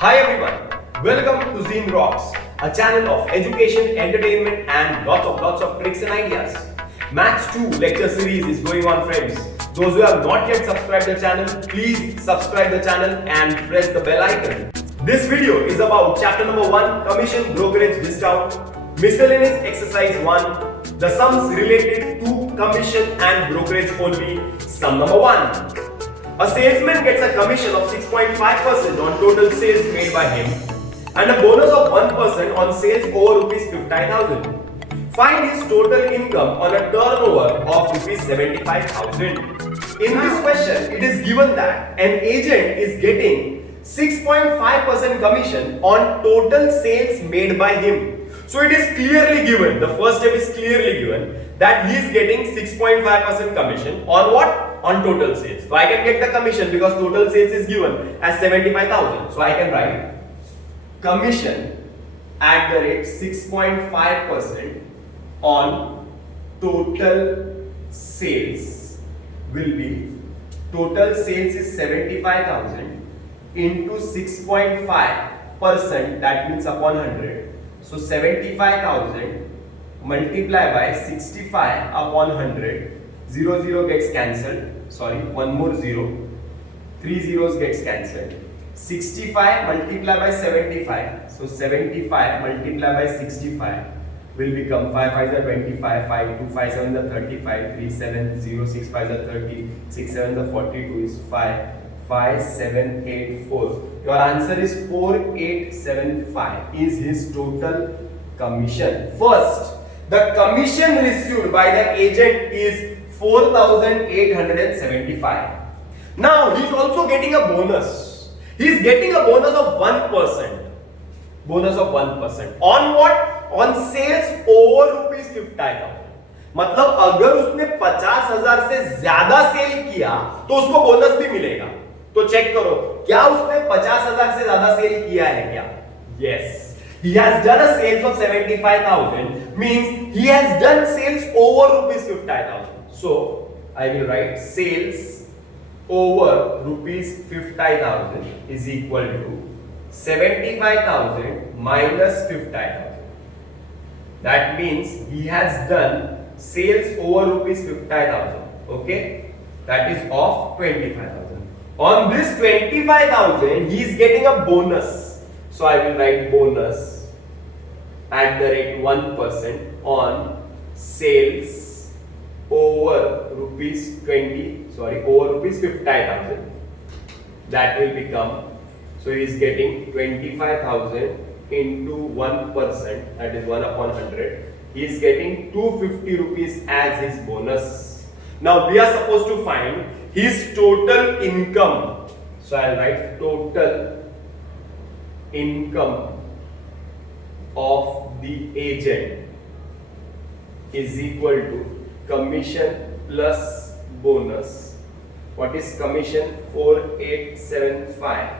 Hi everyone, welcome to Zine Rocks, a channel of education, entertainment and lots of tricks and ideas. Match 2 lecture series is going on, friends. Those who have not yet subscribed the channel, please subscribe the channel and press the bell icon. This video is about chapter number 1, commission brokerage discount, miscellaneous exercise 1, the sums related to commission and brokerage only, sum number 1. A salesman gets a commission of 6.5% on total sales made by him and a bonus of 1% on sales over rupees 50,000. Find his total income on a turnover of rupees 75,000. In this question, it is given that an agent is getting 6.5% commission on total sales made by him. So it is clearly given, the first step is clearly given that he is getting 6.5% commission on what? On total sales. So I can get the commission because total sales is given as 75,000. So I can write commission at the rate 6.5% on total sales will be, total sales is 75,000 into 6.5%, that means upon 100. So 75,000 multiplied by 65 upon 100. 0 gets cancelled. Sorry, one more 0. 3 zeros gets cancelled. 65 multiplied by 75. So 75 multiplied by 65 will become 5 5s are 25, 5 2 5 7 are 35, 3 7 0 6 5s are 30, 6 7 are 42 is 5, 5 7 8 4. Your answer is 4875 is his total commission. First, the commission received by the agent is 4,875. Now he is also getting a bonus. He is getting a bonus of 1%. Bonus of 1%. On what? On sales over rupees 50,000. मतलब अगर उसने 50,000 से ज्यादा cell किया तो उसको bonus भी मिलेगा. तो चेक करो क्या उसने 50,000 से ज्यादा सेल किया है क्या? Yes. He has done a sales of 75,000, means he has done sales over rupees 50,000. So I will write sales over rupees 50,000 is equal to 75,000 minus 50,000. That means he has done sales over rupees 50,000. Okay, that is of 25,000. On this 25,000 he is getting a bonus. So I will write bonus at the rate 1% on sales over rupees 50,000. That will become, so he is getting 25,000 into 1%, that is 1 upon 100. He is getting 250 rupees as his bonus. Now we are supposed to find his total income. So I will write total income of the agent is equal to commission plus bonus. What is commission? 4875.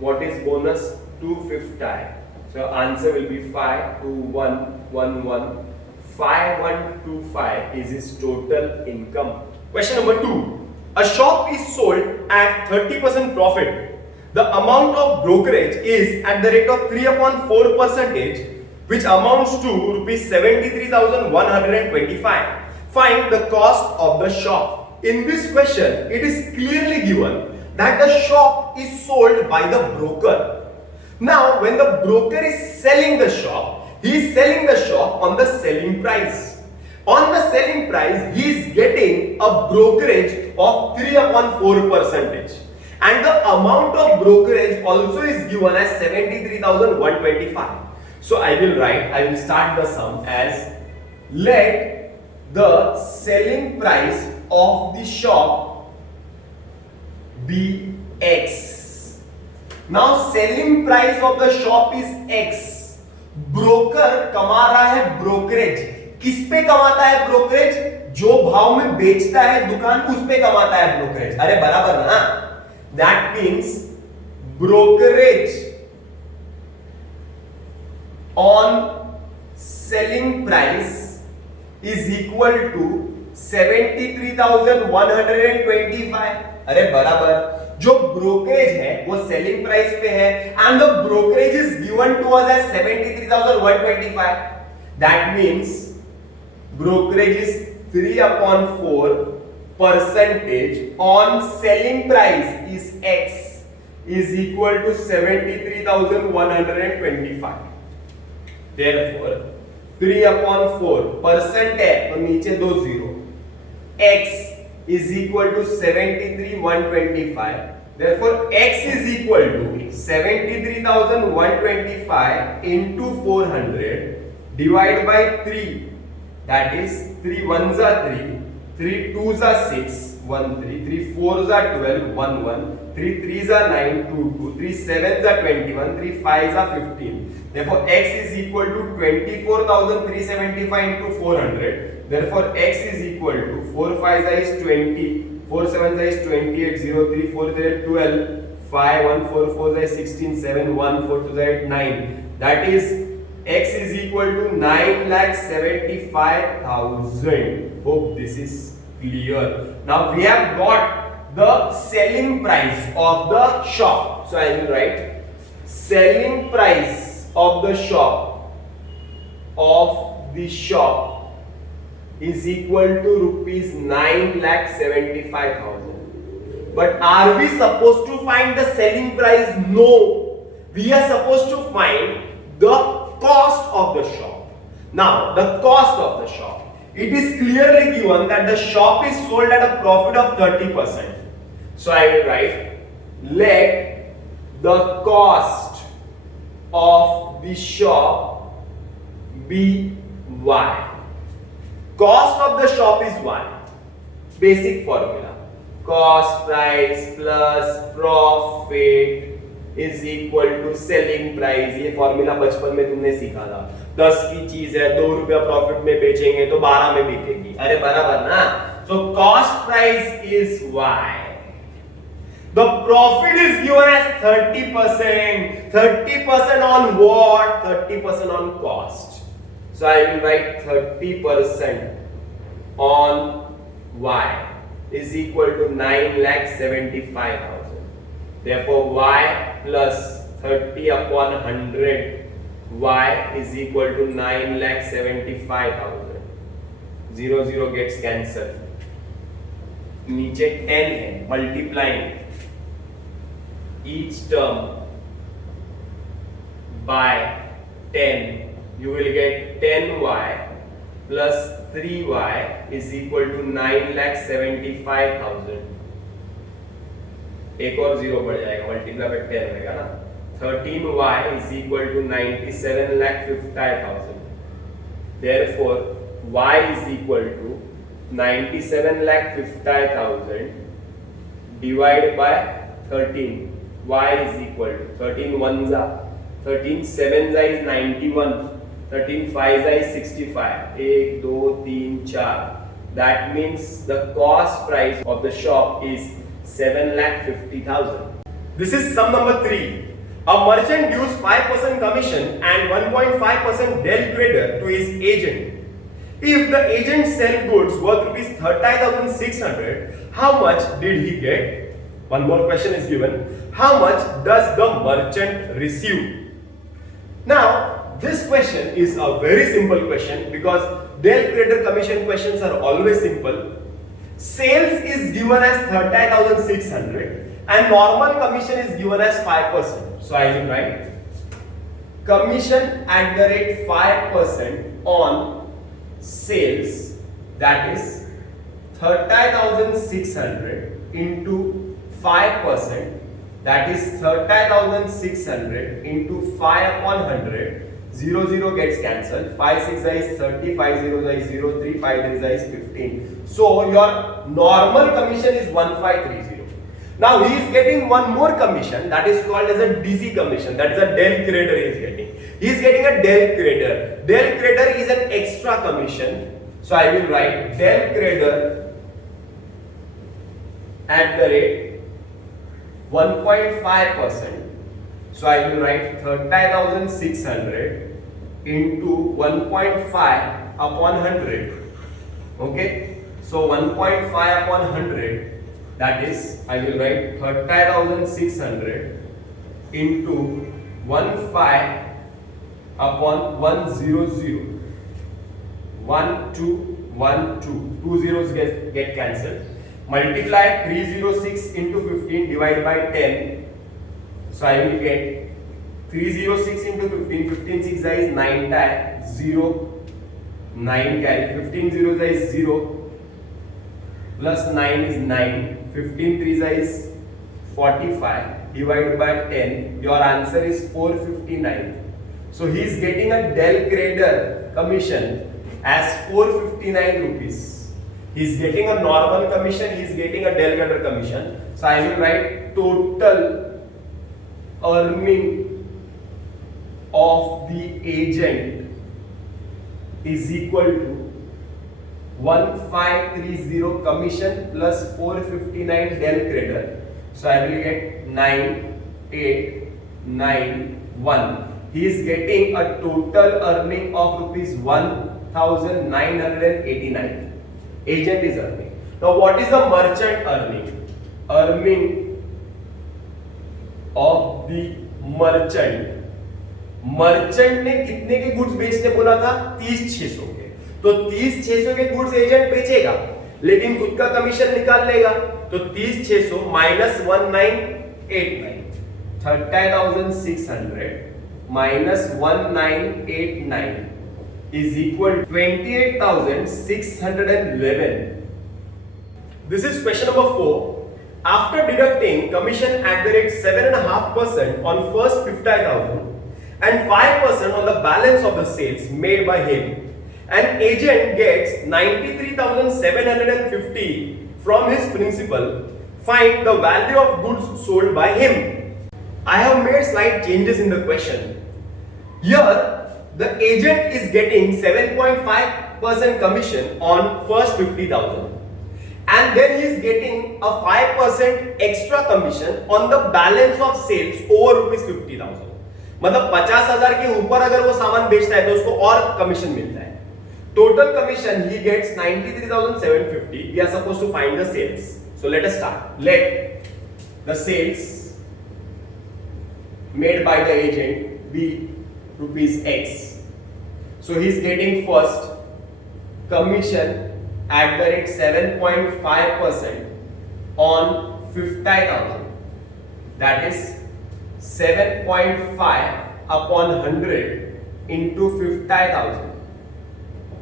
What is bonus? 250. So answer will be 5111. 5125 is his total income. Question number 2. A shop is sold at 30% profit. The amount of brokerage is at the rate of 3 upon 4%, which amounts to rupees 73,125. Find the cost of the shop. In this question, it is clearly given that the shop is sold by the broker. Now, when the broker is selling the shop, he is selling the shop on the selling price. On the selling price, he is getting a brokerage of 3 upon 4%. And the amount of brokerage also is given as 73,125. So I will start the sum as, let the selling price of the shop be X. Now selling price of the shop is X. Broker कमा रहा है brokerage. किस पे कमाता है brokerage? जो भाव में बेचता है दुकान उस पे कमाता है ब्रोकरेज. अरे बराबर ना? That means brokerage on selling price is equal to 73,125. अरे बराबर. जो ब्रोकरेज है वो सेलिंग प्राइस पे है and the brokerage is given to us as 73,125. That means brokerage is 3 upon 4 percentage on selling price is X is equal to 73,125. Therefore 3 upon 4 percent है तो नीचे दो zero, X is equal to 73,125. Therefore X is equal to 73,125 into 400 divided by 3. That is 3 ones are 3, 3 twos are 6, 1 3, 3 fours are 12, 1 1, 3 threes are 9, 2 2, 3 sevens are 21, 3 fives are 15. Therefore X is equal to 24,375 into 400. Therefore X is equal to 4 fives is 20, 4 sevens is 28, 0 3 4 is 12, 5 1 4 4 is 16, 7 1 4 2 is 9. That is X is equal to 9,75,000. Hope this is clear. Now we have got the selling price of the shop. So I will write selling price of the shop is equal to rupees 9,75,000. But are we supposed to find the selling price? No. We are supposed to find the cost of the shop. Now the cost of the shop, it is clearly given that the shop is sold at a profit of 30%. So I will write let the cost of the shop be Y. Cost of the shop is Y. Basic formula, cost price plus profit is equal to selling price. ये formula बचपन में तुमने सीखा था. 10 की चीज है, 2 रुपया प्रॉफिट में बेचेंगे तो 12 में बिकेगी. अरे बराबर ना. So cost price is Y. The profit is given as 30%. 30% on what? 30% on cost. So I will write 30% on Y is equal to 9,75,000. Therefore Y plus 30 upon 100 Y is equal to 9,75,000. 0 0 gets cancelled. नीचे 10 है, multiplying each term by 10 you will get 10Y plus 3Y is equal to 9,75,000. एक और zero बढ़ जाएगा, multiply by 10 रहेगा ना. 13Y is equal to 97,50,000. Therefore Y is equal to 97,50,000 divided by 13. Y is equal to 13 ones are 13 sevens is 91, 13 fives is 65. 1 2 3 4. That means the cost price of the shop is 7,50,000. This is sum number 3. A merchant gives 5% commission and 1.5% del credit to his agent. If the agent sell goods worth rupees 30,600, how much did he get? One more question is given. How much does the merchant receive? Now, this question is a very simple question because del credit commission questions are always simple. Sales is given as 30,600 and normal commission is given as 5%. So I will write commission at the rate 5% on sales, that is 30,600 into 5%, that is 30,600 into 5 upon 100. 0 0 gets cancelled. 5 6 is 30, 5 0 is 0, 3 5 3 is 15. So your normal commission is 1530. Now he is getting one more commission, that is called as a DC commission, that is a del creditor he is getting. He is getting a del creditor. Del creditor is an extra commission. So I will write del creditor at the rate 1.5%. So I will write 30,600 into 1.5 upon 100. Okay. So 1.5 upon 100, That is, I will write 30,600 into 15 upon 100. 1 2 1 2. Two zeros get cancelled. Multiply 306 into 15 divided by 10. So I will get 306 into 15. 15 6 is 9 tie 0 9 carry. 15 0 is 0 plus 9 is 9. 15 3 is 45 divided by 10. Your answer is 459. So he is getting a Dell grader commission as 459 rupees. He is getting a normal commission, he is getting a Dell grader commission. So I will write total earning of the agent is equal to 1530 commission plus 459 Dell grader. So I will get 9891. He is getting a total earning of rupees 1989. Agent is earning. Now what is the merchant earning? Earning of the merchant. Merchant ने कितने के goods बेचने बोला था? 30,600 के. तो 30,600 के goods agent बेचेगा, लेकिन खुद का कमीशन निकाल लेगा. तो 30,600 minus 1989, 30,600 minus 1989 is equal to 28,611. This is question number 4. After deducting commission at the rate 7.5% on first 50,000 and 5% on the balance of the sales made by him, an agent gets 93,750 from his principal. Find the value of goods sold by him. I have made slight changes in the question. Here, the agent is getting 7.5% commission on first 50,000, and then he is getting a 5% extra commission on the balance of sales over rupees 50,000. मतलब 50,000 के ऊपर अगर वो सामान बेचता है तो उसको और कमीशन मिलता है. Total commission he gets 93,750. We are supposed to find the sales. So let us start. Let the sales made by the agent be rupees X. So he is getting first commission at the rate 7.5% on 50,000. That is 7.5 upon 100 into 50,000.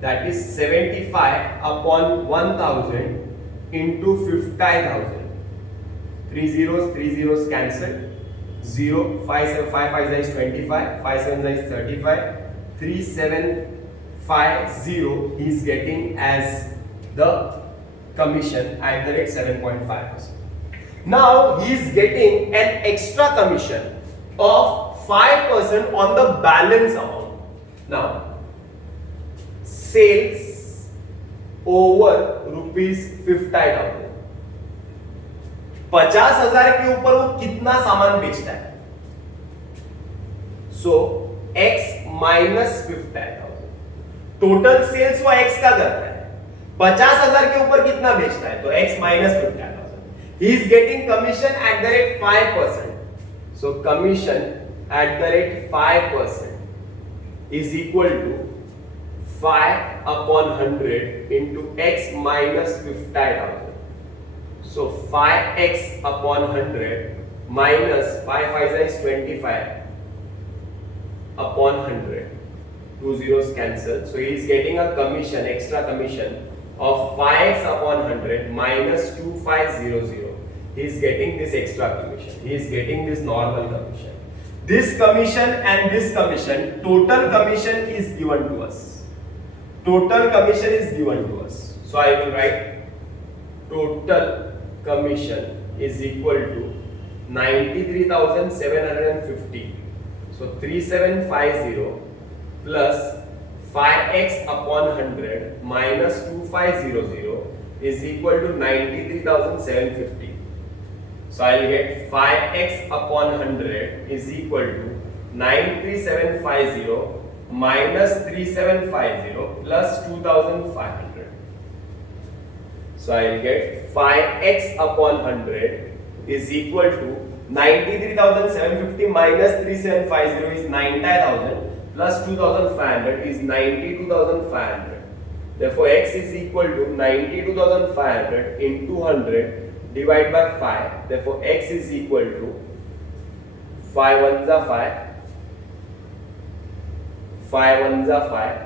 That is 75 upon 1,000 into 50,000. 3 zeros cancelled. 0, 5 7 5 5 is 25, 5 7 is 35, 3750 he is getting as the commission at the rate 7.5%. Now he is getting an extra commission of 5% on the balance amount. Now sales over rupees 50,000. 50,000 के ऊपर वो कितना सामान बेचता है? So x minus 50,000. Total sales वो x का करता है. 50,000 के ऊपर कितना बेचता है? तो x minus 50,000. He is getting commission at the rate 5%. So commission at the rate 5% is equal to 5 upon 100 into x minus 50,000. So 5x upon 100 minus 5 5 is 25 upon 100. Two zeros cancel. So he is getting a commission, extra commission of 5x upon 100 minus 2500. He is getting this extra commission. He is getting this normal commission. This commission and this commission, total commission is given to us. Total commission is given to us. So I will write total commission is equal to 93,750. So 3750 plus 5x upon 100 minus 2500 is equal to 93,750. So I will get 5x upon 100 is equal to 93750 minus 3750 plus 2,500. So So I'll get 5x upon 100 is equal to 93,750 minus 3750 is 90,000 plus 2,500 is 92,500. Therefore, x is equal to 92,500 into 100 divided by 5. Therefore, x is equal to 5 ones are 5, 5 ones are 5,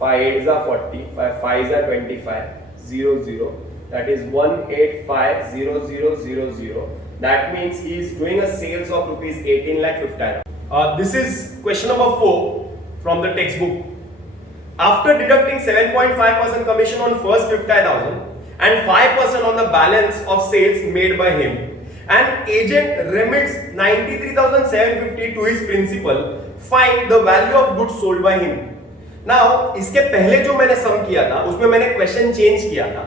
5 eights are 40, 5 fives are 25, 0 0. That is 1850000. That means he is doing a sales of rupees 18 lakh 50. This is question number 4 from the textbook. After deducting 7.5% commission on first 50,000 and 5% on the balance of sales made by him, an agent remits 93,750 to his principal. Find the value of goods sold by him. Now, इसके पहले जो मैंने सम किया था उसमें मैंने question change किया था.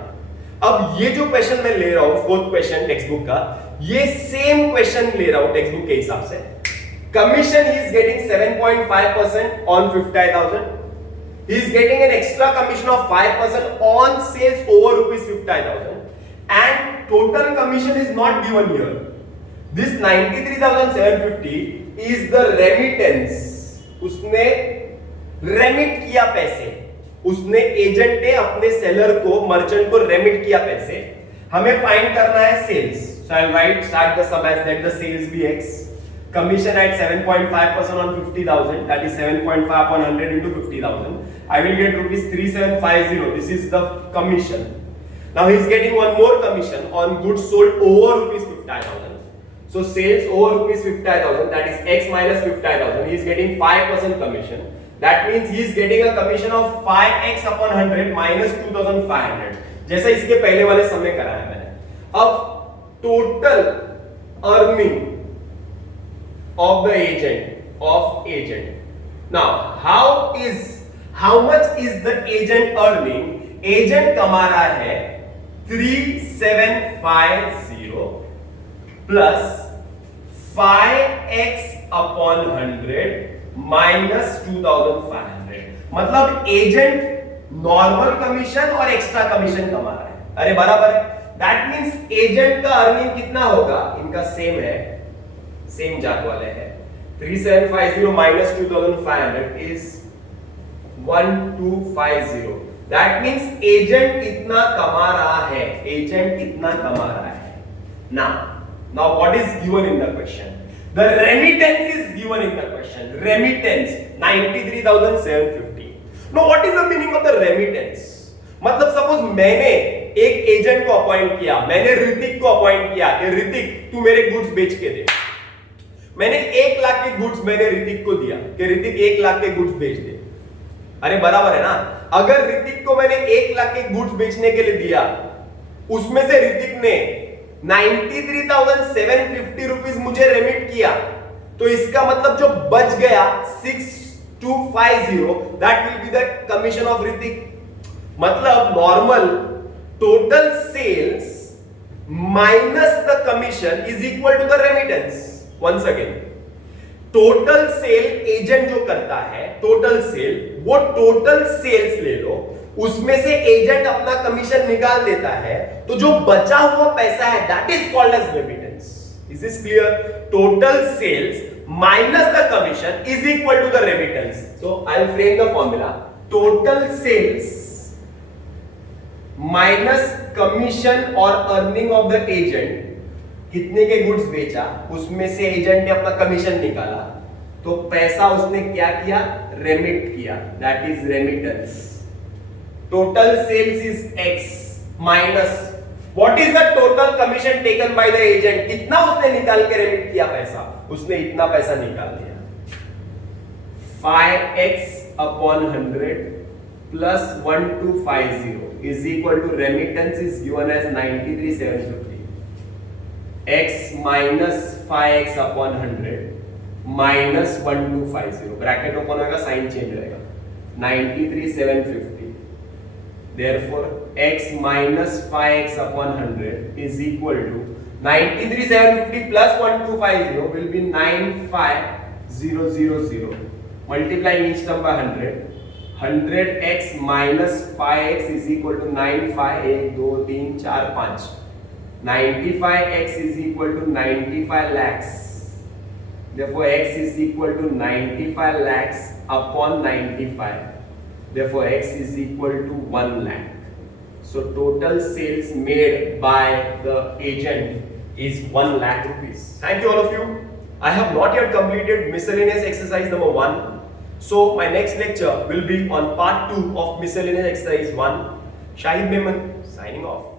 अब ये जो क्वेश्चन मैं ले रहा हूं फोर्थ क्वेश्चन टेक्स्ट बुक का, ये सेम क्वेश्चन ले रहा हूं टेक्स्ट बुक के हिसाब से. Commission he is getting 7.5% on 50,000. he is getting an extra commission of 5% on sales over rupees 50,000 and total commission is not given here. This 93,750 is the remittance. उसने remit किया पैसे, उसने एजेंट ने अपने seller को मर्चेंट को remit किया पैसे. हमें फाइंड करना है sales. So I'll write start the sum as let the sales be x. Commission at 7.5% on 50,000, that is 7.5 upon 100 into 50,000. I will get rupees 3750. This is the commission. Now he is getting one more commission on goods sold over rupees 50,000. So sales over rupees 50,000, that is x minus 50,000. He is getting 5% commission. That means he is getting a commission of 5x upon 100 minus 2,500. जैसा इसके पहले वाले समय कराया मैंने. अब total earning of the agent. Now how much is the agent earning? Agent कमा रहा है 3750 plus 5x upon 100 minus 2,500. मतलब एजेंट नॉर्मल कमीशन और एक्स्ट्रा कमीशन कमा रहा है. अरे बराबर है. दैट मींस एजेंट का अर्निंग कितना होगा? इनका सेम है, सेम जात वाले हैं. 3750 minus 2,500 is 1250. That means agent इतना कमा रहा है. Now what is given in the question? The remittance is given in the question. Remittance 93,750. Now what is the meaning of the remittance? मतलब सपोज मैंने एक एजेंट को अपॉइंट किया, मैंने ऋतिक को अपॉइंट किया कि ऋतिक तू मेरे गुड्स बेच के दे. मैंने 1 लाख के गुड्स मैंने ऋतिक को दिया कि ऋतिक 1 लाख के गुड्स बेच दे. अरे बराबर है ना. अगर ऋतिक को मैंने 1 लाख के गुड्स बेचने के लिए दिया, उसमें से ऋतिक ने 93,750 रुपीस मुझे रेमिट किया, तो इसका मतलब जो बच गया 6250, that will be the commission of Hrithik. मतलब normal total sales minus the commission is equal to the remittance. Once again, total sale agent जो करता है, टोटल सेल, वो टोटल सेल्स ले लो, उसमें से एजेंट अपना कमीशन निकाल देता है, तो जो बचा हुआ पैसा है that is called as remittance. Is this clear? Total sales minus the commission is equal to the remittance. So I will frame the formula. Total sales minus commission और अर्निंग ऑफ द एजेंट. कितने के goods बेचा, उसमें से agent ने अपना commission निकाला, तो पैसा उसने क्या किया? रेमिट किया. That is remittance. Total sales is X minus what is the total commission taken by the agent? कितना उसने निकाल के रेमिट किया पैसा? उसने इतना पैसा निकाल दिया. 5x upon 100 plus 1250 is equal to remittance is given as 93,750. X minus 5x upon 100 minus 1250. Bracket open होगा, साइन चेंज रहेगा. 93,750. Therefore, x minus 5x upon 100 is equal to 93,750 plus 1250 will be 95,000. Multiplying each term by 100, 100x minus 5x is equal to 95, 1 2 3 4 5, 95x is equal to 95 lakhs. Therefore x is equal to 95 lakhs upon 95. Therefore x is equal to 1 lakh. So total sales made by the agent is 1 lakh rupees. Thank you all of you. I have not yet completed miscellaneous exercise number 1. So my next lecture will be on part 2 of miscellaneous exercise 1. Shahid Memon signing off.